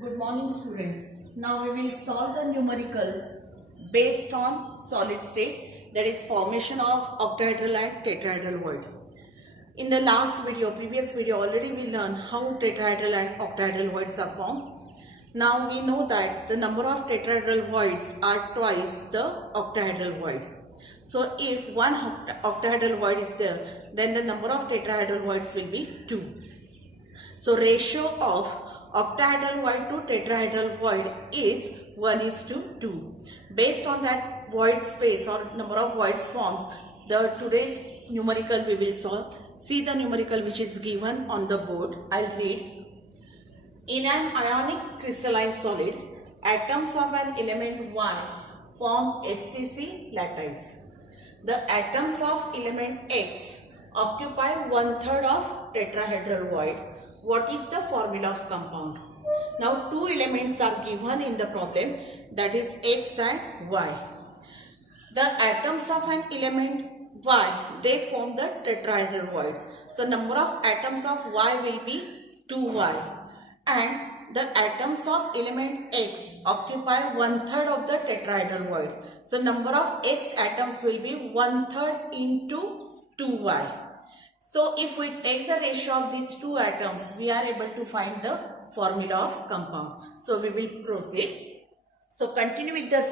Good morning students. Now we will solve the numerical based on solid state, that is formation of octahedral and tetrahedral void. In the previous video already we learned how tetrahedral and octahedral voids are formed. Now we know that the number of tetrahedral voids are twice the octahedral void. So if one octahedral void is there, then the number of tetrahedral voids will be 2. So ratio of octahedral void to tetrahedral void is 1:2. Based on that void space or number of voids forms, today's numerical we will solve. See the numerical which is given on the board. I'll read. In an ionic crystalline solid, atoms of an element Y form SCC lattice. The atoms of element X occupy 1/3 of tetrahedral void. What is the formula of compound? Now two elements are given in the problem, that is X and Y. The atoms of an element Y, they form the tetrahedral void. So number of atoms of Y will be 2Y, and the atoms of element X occupy 1/3 of the tetrahedral void. So number of X atoms will be 1/3 into 2Y. So if we take the ratio of these two atoms, we are able to find the formula of compound. So we will proceed. So continue with the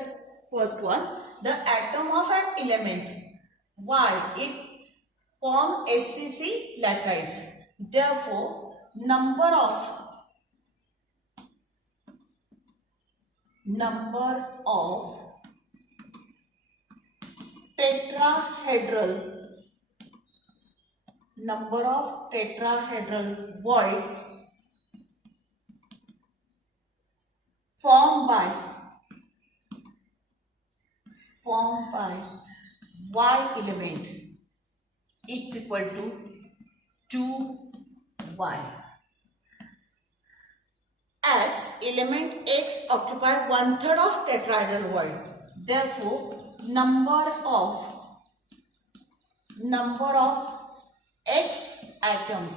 first one. The atom of an element Y, it form SCC lattice. Therefore, number of tetrahedral voids formed by Y element is equal to 2Y. As element X occupy 1/3 of tetrahedral void, therefore number of X atoms.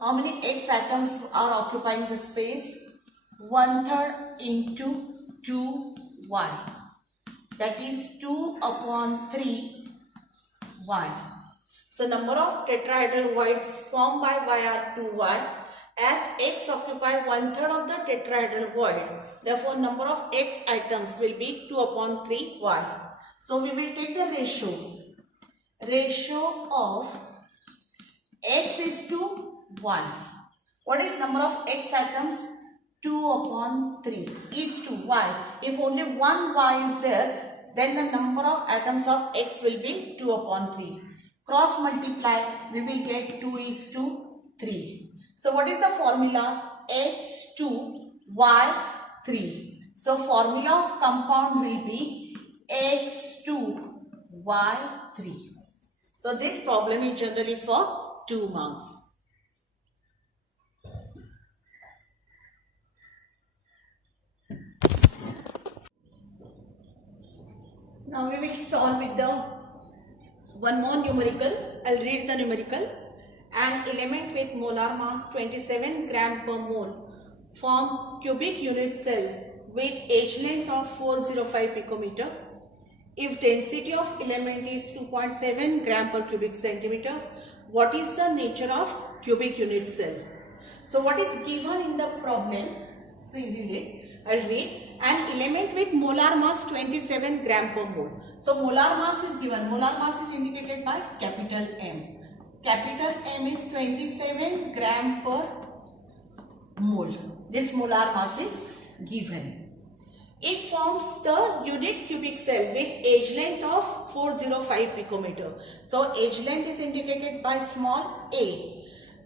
How many X atoms are occupying the space? 1/3 into 2Y. That is 2/3Y. So number of tetrahedral voids formed by Y are 2Y. As X occupy 1/3 of the tetrahedral void, therefore number of X atoms will be 2/3Y. So we will take the ratio. Ratio of X is to 1. What is number of X atoms? 2/3 is to Y. If only one Y is there, then the number of atoms of X will be 2/3. Cross multiply, we will get 2:3. So what is the formula? X2Y3. So formula of compound will be X2Y3. So this problem is generally for 2 marks. Now we will solve with the one more numerical. I'll read the numerical. An element with molar mass 27 gram per mole form cubic unit cell with edge length of 405 picometer. If density of element is 2.7 gram per cubic centimeter, what is the nature of cubic unit cell? So what is given in the problem? See, read it. I'll read. An element with molar mass 27 gram per mole. So molar mass is given. Molar mass is indicated by capital M. Capital M is 27 gram per mole. This molar mass is given. It forms the unit cubic cell with edge length of 405 picometer. So edge length is indicated by small a.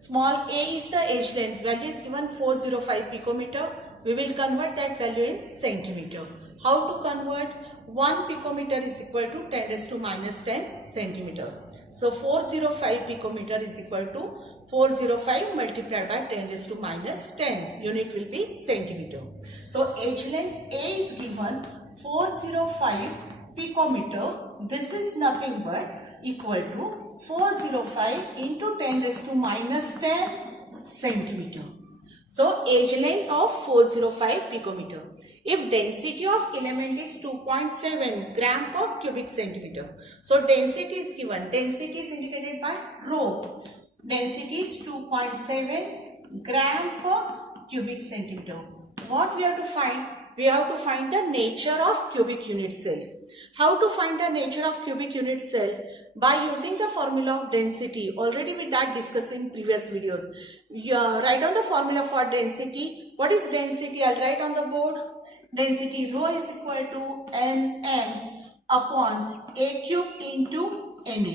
Small a is the edge length. Value is given 405 picometer. We will convert that value in centimeter. How to convert? 1 picometer is equal to 10⁻⁻10 centimeter. So 405 picometer is equal to 405 multiplied by 10⁻⁻10. Unit will be centimeter. So edge length A is given 405 picometer. This is nothing but equal to 405 into 10⁻⁻10 centimeter. So edge length of 405 picometer. If density of element is 2.7 gram per cubic centimeter. So density is given. Density is indicated by rho. Density is 2.7 gram per cubic centimeter. What we have to find? We have to find the nature of cubic unit cell. How to find the nature of cubic unit cell? By using the formula of density. Already we that discussed in previous videos. Write down the formula for density. What is density? I'll write on the board. Density rho is equal to Nm upon A cube into Na.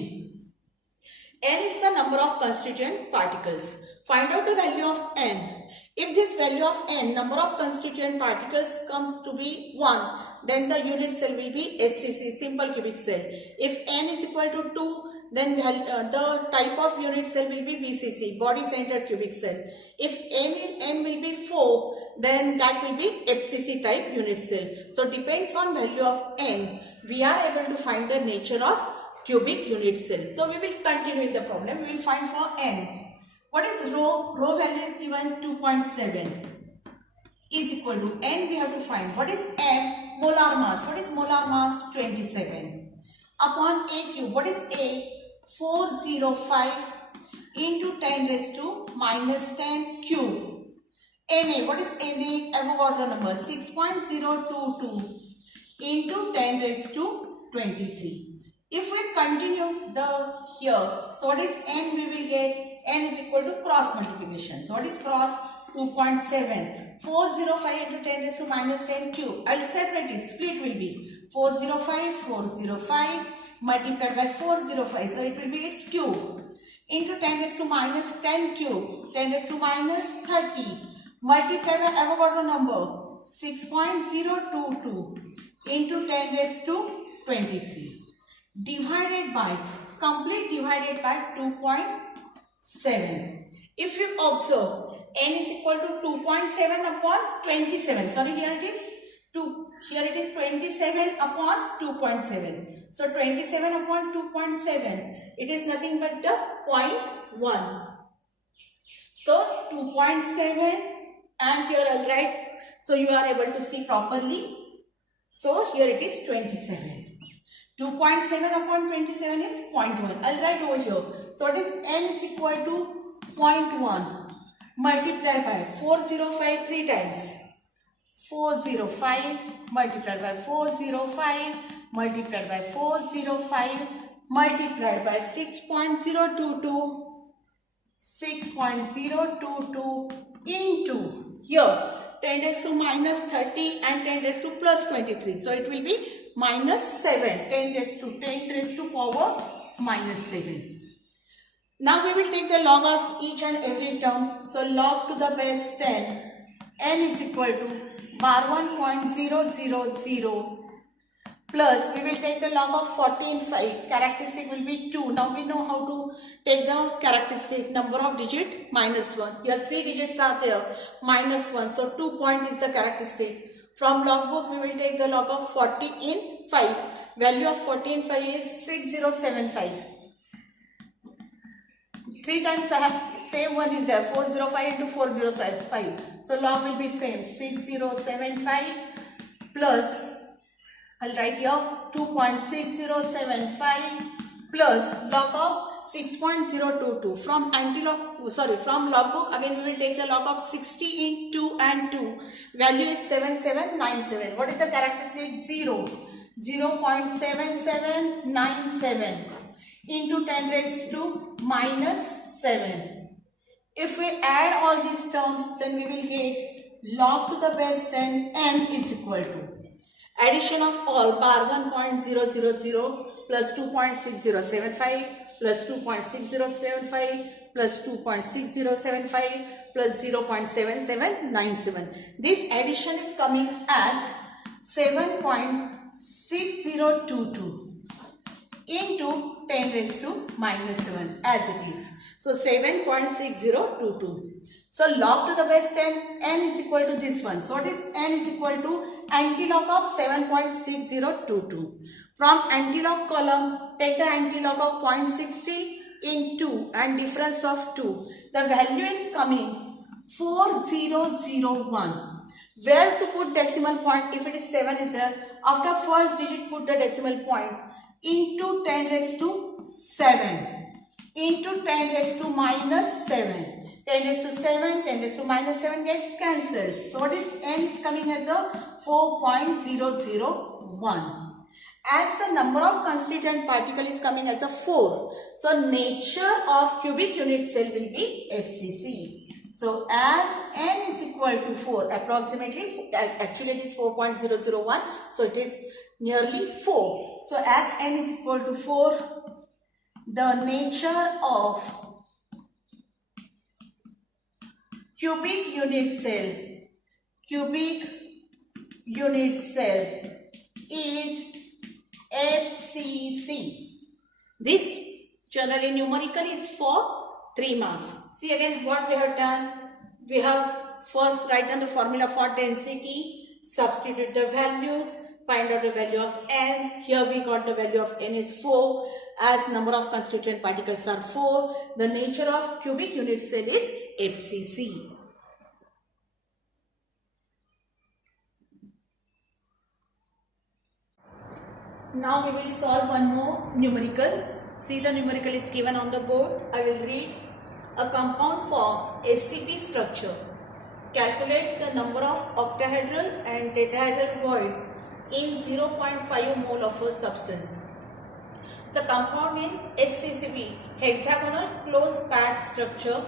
N is the number of constituent particles. Find out the value of N. If this value of N, number of constituent particles, comes to be 1, then the unit cell will be SCC, simple cubic cell. If N is equal to 2, then the type of unit cell will be BCC, body centered cubic cell. If N will be 4, then that will be FCC type unit cell. So depends on value of N, we are able to find the nature of cubic unit cell. So we will continue with the problem. We will find for N. What is rho? Rho value is given 2.7 is equal to N we have to find. What is M? Molar mass. What is molar mass? 27. Upon A cube. What is A? 405 into 10 raised to minus 10 cube. Na. What is Na? Avogadro number. 6.022 into 10 raised to 23. If we continue the here, so what is N we will get? N is equal to cross multiplication. So what is cross? 2.7. 405 into 10 raised to minus 10 cube. I'll separate it. Split will be 405 multiplied by 405. So it will be its cube. Into 10 raised to minus 10 cube. 10 raised to minus 30. Multiplied by Avogadro number. 6.022 into 10 raised to 23. Divided by, complete divided by 2.7. If you observe, N is equal to 2.7 upon 27. Sorry, here it is 2. Here it is 27 upon 2.7. So 27 upon 2.7. It is nothing but the 0.1. So 2.7 and here I'll write. So you are able to see properly. So here it is 27. 2.7 upon 27 is 0.1. I'll write over here. So what is N is equal to 0.1 multiplied by 405 3 times. 405 multiplied by 405 multiplied by 405 multiplied by 6.022 into here 10 raised to minus 30 and 10 raised to plus 23. So it will be minus 7. 10 raised to power minus 7. Now we will take the log of each and every term. So log to the base 10. N is equal to bar 1.000 plus we will take the log of 14.5. Characteristic will be 2. Now we know how to take the characteristic number of digit minus 1. Here 3 digits are there minus 1. So 2 point is the characteristic. From logbook we will take the log of 40 in 5. Value of 14.5 is 6075. 3 times same one is there. 405 into 405. So log will be same. 6075 plus I'll write here 2.6075 plus log of 6.022. From logbook again we will take the log of 60 in 2 and 2. Value is 7797. What is the characteristic? 0. 0.7797 into 10 raised to minus 7. If we add all these terms, then we will get log to the base 10 n is equal to addition of all bar 1.000 plus 2.6075 plus 2.6075 plus 2.6075 plus 0.7797. This addition is coming as 7.6022 into 10 raised to minus 7 as it is. So 7.6022. So log to the base 10, n is equal to this one. So what is n is equal to antilog of 7.6022. From antilog column, take the antilog of 0.60 in 2 and difference of 2. The value is coming 4001. Where to put decimal point? If it is 7 is there, after first digit put the decimal point into 10 raised to 7 into 10 raised to minus 7. 10 raised to 7, 10 raised to minus 7 gets cancelled. So what is n is coming as a 4.001. As the number of constituent particle is coming as a 4. So nature of cubic unit cell will be FCC. So as n is equal to 4, approximately, actually it is 4.001. So it is nearly 4. So as n is equal to 4, the nature of cubic unit cell is FCC. This generally numerical is for 3 marks. See again what we have done. We have first write down the formula for density, substitute the values, find out the value of n. Here we got the value of n is 4. As number of constituent particles are 4, the nature of cubic unit cell is FCC. Now we will solve one more numerical. See, the numerical is given on the board. I will read. A compound form SCP structure. Calculate the number of octahedral and tetrahedral voids in 0.5 mole of a substance. So compound in SCCB, hexagonal closed packed structure,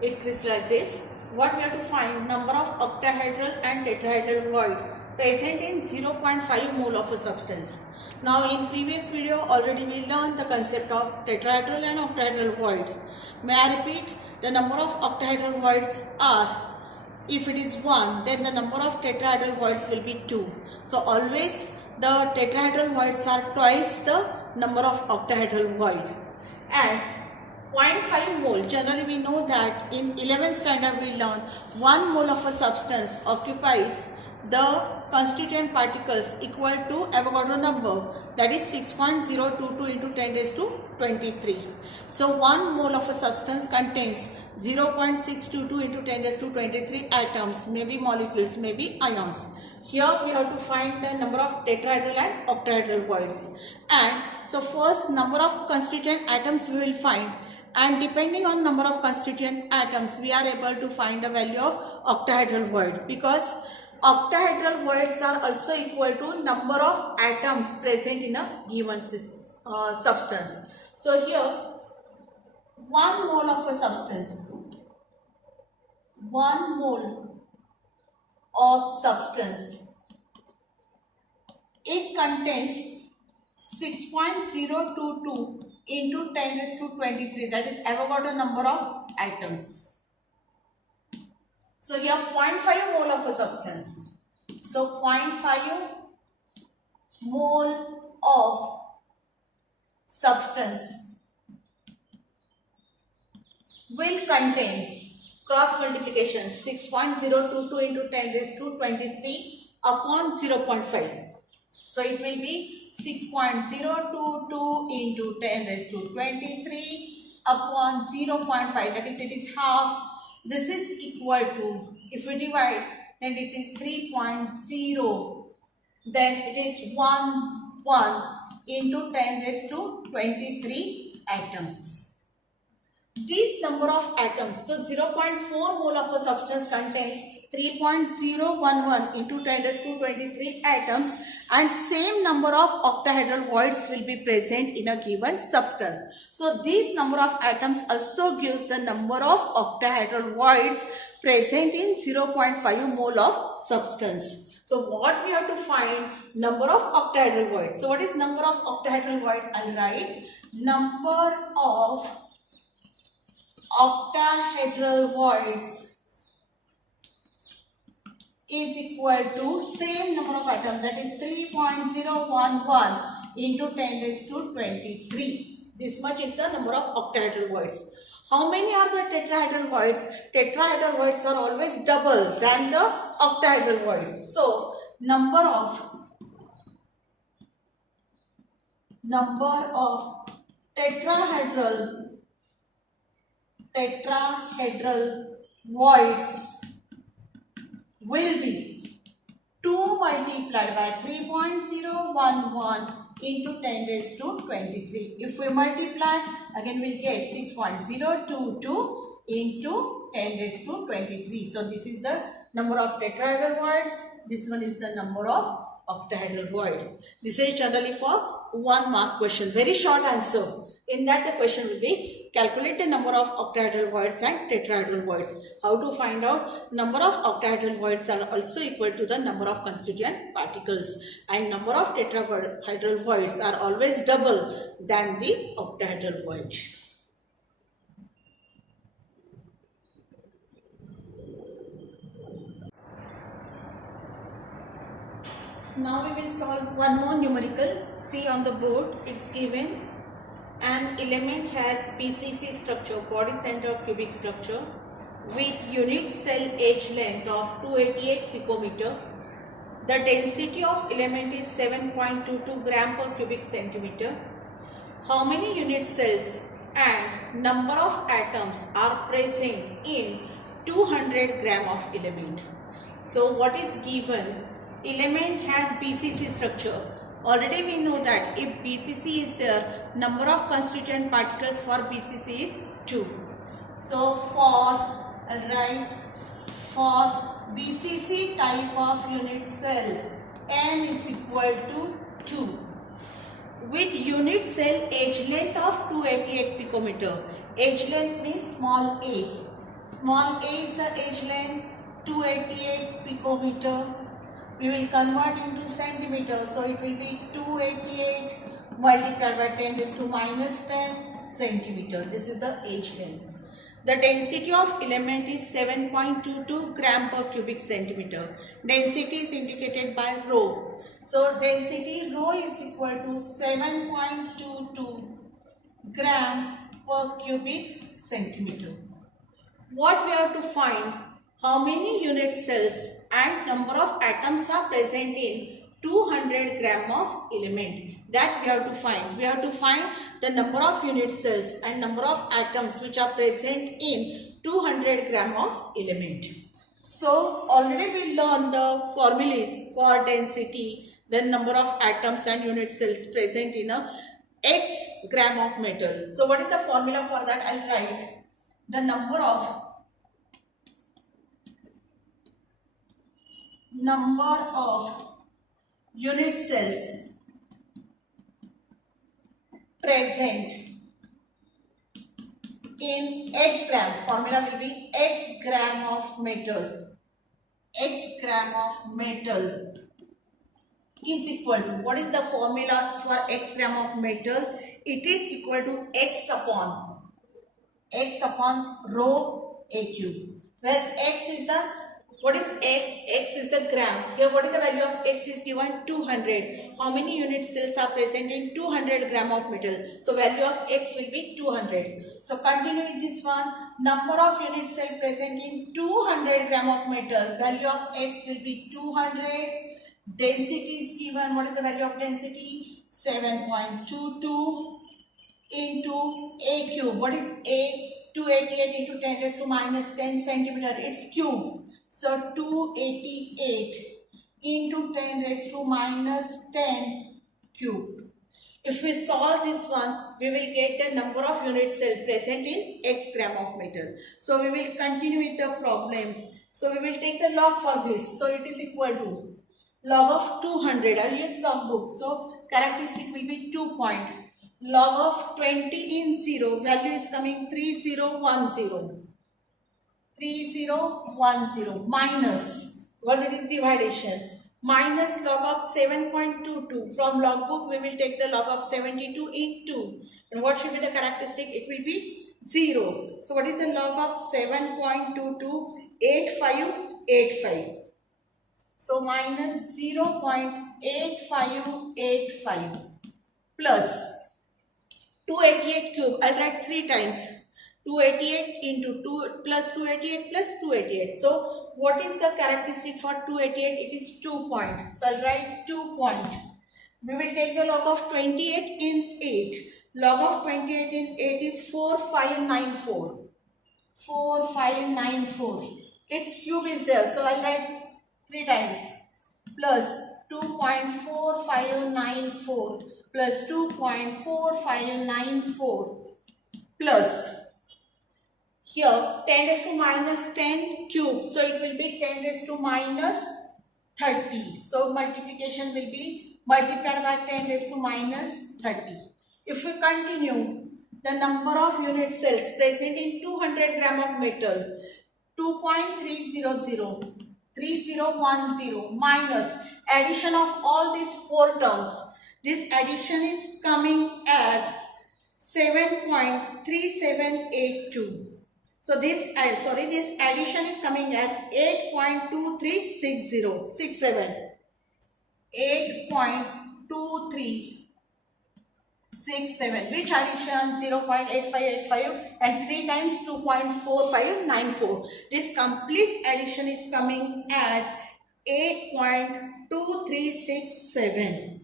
it crystallizes. What we have to find? Number of octahedral and tetrahedral void present in 0.5 mole of a substance. Now in previous video already we learned the concept of tetrahedral and octahedral void. May I repeat? The number of octahedral voids are, if it is 1, then the number of tetrahedral voids will be 2. So always the tetrahedral voids are twice the number of octahedral void. And 0.5 mole, generally we know that in 11th standard we learned 1 mole of a substance occupies the constituent particles equal to Avogadro number, that is 6.022 into 10 raised to 23. So 1 mole of a substance contains 0.622 into 10 raised to 23 atoms, maybe molecules, maybe ions. Here we have to find the number of tetrahedral and octahedral voids. And so first number of constituent atoms we will find, and depending on number of constituent atoms we are able to find the value of octahedral void, because octahedral voids are also equal to number of atoms present in a given substance. So here 1 mole of a substance, 1 mole of substance, it contains 6.022 into 10 raised to 23, that is Avogadro number of atoms. So here 0.5 mole of a substance. So 0.5 mole of substance will contain cross multiplication 6.022 into 10 raised to 23 upon 0.5. So it will be 6.022 into 10 raised to 23 upon 0.5, that is it is half. This is equal to, if we divide, then it is 3.0, then it is 1 into 10 raised to 23 atoms. This number of atoms, so 0.4 mole of a substance contains 3.011 into 10 raised to 23 atoms, and same number of octahedral voids will be present in a given substance. So this number of atoms also gives the number of octahedral voids present in 0.5 mole of substance. So what we have to find? Number of octahedral voids. So what is number of octahedral void? I'll write number of octahedral voids is equal to same number of atoms, that is 3.011 into 10 raised to 23. This much is the number of octahedral voids. How many are the tetrahedral voids? Tetrahedral voids are always double than the octahedral voids. So number of tetrahedral voids will be 2 multiplied by 3.011 into 10 raised to 23. If we multiply, again we'll get 6.022 into 10 raised to 23. So this is the number of tetrahedral voids. This one is the number of octahedral void. This is generally for 1 mark question. Very short answer. In that the question will be calculate the number of octahedral voids and tetrahedral voids. How to find out? Number of octahedral voids are also equal to the number of constituent particles, and number of tetrahedral voids are always double than the octahedral void. Now we will solve one more numerical. See on the board, it's given an element has BCC structure, body center of cubic structure, with unit cell edge length of 288 picometer. The density of element is 7.22 gram per cubic centimeter. How many unit cells and number of atoms are present in 200 gram of element? So what is given? Element has BCC structure. Already we know that if BCC is there, number of constituent particles for BCC is 2. So for BCC type of unit cell, N is equal to 2. With unit cell edge length of 288 picometer. Edge length means small a. Small a is the edge length, 288 picometer. We will convert into centimeter, so it will be 288 multiplied by 10 raised to minus 10 centimeter. This is the edge length. The density of element is 7.22 gram per cubic centimeter. Density is indicated by rho. So density rho is equal to 7.22 gram per cubic centimeter. What we have to find? How many unit cells and number of atoms are present in 200 gram of element? That we have to find. We have to find the number of unit cells and number of atoms which are present in 200 gram of element. So already we learned the formulas for density, the number of atoms and unit cells present in a X gram of metal. So what is the formula for that? I'll write the number of unit cells present in X gram. Formula will be X gram of metal. X gram of metal is equal to, what is the formula for X gram of metal? It is equal to X upon rho A cube, where X is the, what is X? X is the gram. Here what is the value of X is given? 200. How many unit cells are present in 200 gram of metal? So value of X will be 200. So continue with this one. Number of unit cells present in 200 gram of metal. Value of X will be 200. Density is given. What is the value of density? 7.22 into A cube. What is A? 288 into 10 raised to minus 10 centimeter. It's cube. So 288 into 10 raised to minus 10 cube. If we solve this one, we will get the number of unit cells present in X gram of metal. So we will continue with the problem. So we will take the log for this. So it is equal to log of 200. I'll use log book. So characteristic will be 2 point. Log of 20 in 0. Value is coming 3010. 3010 minus, because it is dividation, minus log of 7.22. From log book we will take the log of 72 in 2. And what should be the characteristic? It will be 0. So what is the log of 7.22? 8585. So minus 0.8585 plus 288 cube. I'll write 3 times. 288 into 2 plus 288 plus 288. So what is the characteristic for 288? It is 2 point. So I'll write 2 point. We will take the log of 28 in 8. Log of 28 in 8 is 4594. 4594. Its cube is there, so I'll write 3 times. Plus 2.4594 plus 2.4594 plus here 10 raised to minus 10 cube, so it will be 10 raised to minus 30. So multiplication will be multiplied by 10 raised to minus 30. If we continue, the number of unit cells present in 200 gram of metal 2.300 3010 minus addition of all these 4 terms. This addition is coming as 7.3782. So this addition is coming as 8.2367. 8.2367. Which addition? 0.8585 and 3 times 2.4594. This complete addition is coming as 8.2367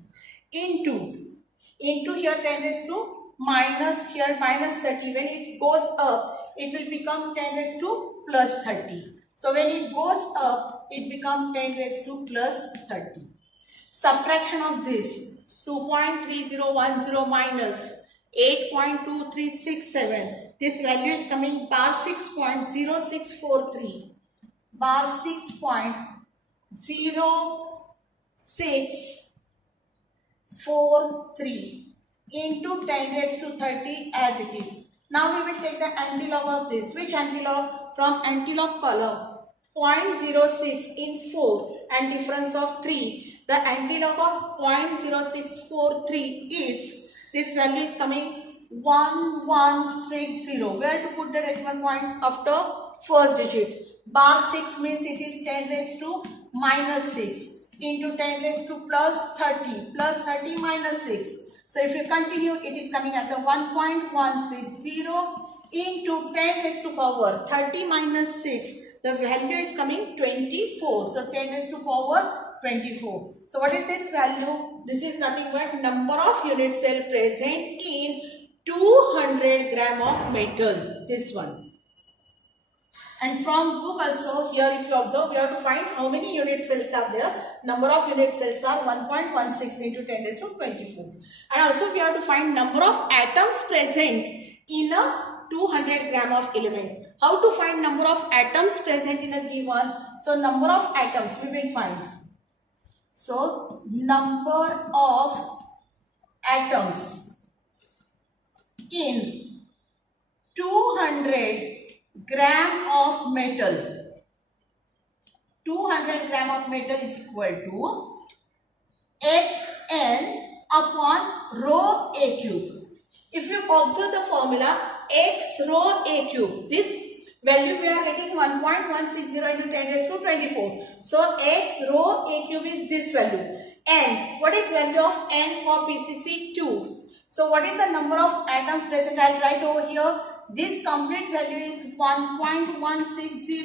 into here 10 raised to minus here minus 30. When it goes up, it will become 10 raised to plus 30. So when it goes up, it becomes 10 raised to plus 30. Subtraction of this 2.3010 minus 8.2367. This value is coming bar 6.0643. Bar 6.0643 into 10 raised to 30 as it is. Now we will take the antilog of this. Which antilog? From antilog column 0.06 in 4 and difference of 3. The antilog of 0.0643 is, this value is coming 1160. Where to put the decimal point? After first digit. Bar 6 means it is 10 raised to minus 6 into 10 raised to plus 30. Plus 30 minus 6. So if you continue, it is coming as a 1.160 into 10 raised to power 30 minus 6. The value is coming 24. So 10 raised to power 24. So what is this value? This is nothing but number of unit cell present in 200 gram of metal. This one. And from book also, here if you observe, we have to find how many unit cells are there. Number of unit cells are 1.16 into 10 raised to 24. And also we have to find number of atoms present in a 200 gram of element. How to find number of atoms present in a given? So number of atoms we will find. So number of atoms in 200 gram of metal. 200 gram of metal is equal to Xn upon rho A cube. If you observe the formula X rho A cube, this value we are getting 1.160 into 10 raised to 24. So X rho A cube is this value. N, what is value of N for PCC? 2. So what is the number of atoms present? I will write over here. This complete value is 1.160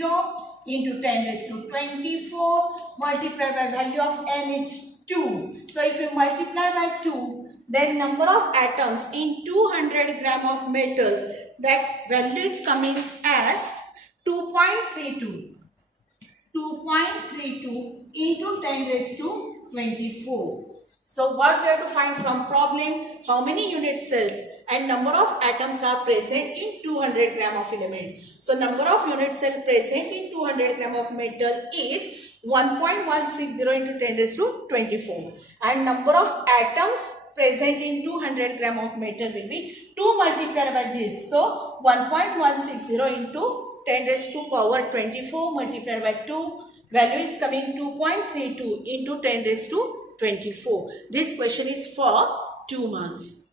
into 10 raised to 24 multiplied by value of N is 2. So if you multiply by 2, then number of atoms in 200 gram of metal, that value is coming as 2.32. 2.32 into 10 raised to 24. So what we have to find from problem? How many unit cells and number of atoms are present in 200 gram of element. So number of unit cells present in 200 gram of metal is 1.160 into 10 raised to 24. And number of atoms present in 200 gram of metal will be 2 multiplied by this. So 1.160 into 10 raised to power 24 multiplied by 2. Value is coming 2.32 into 10 raised to 24. This question is for 2 marks.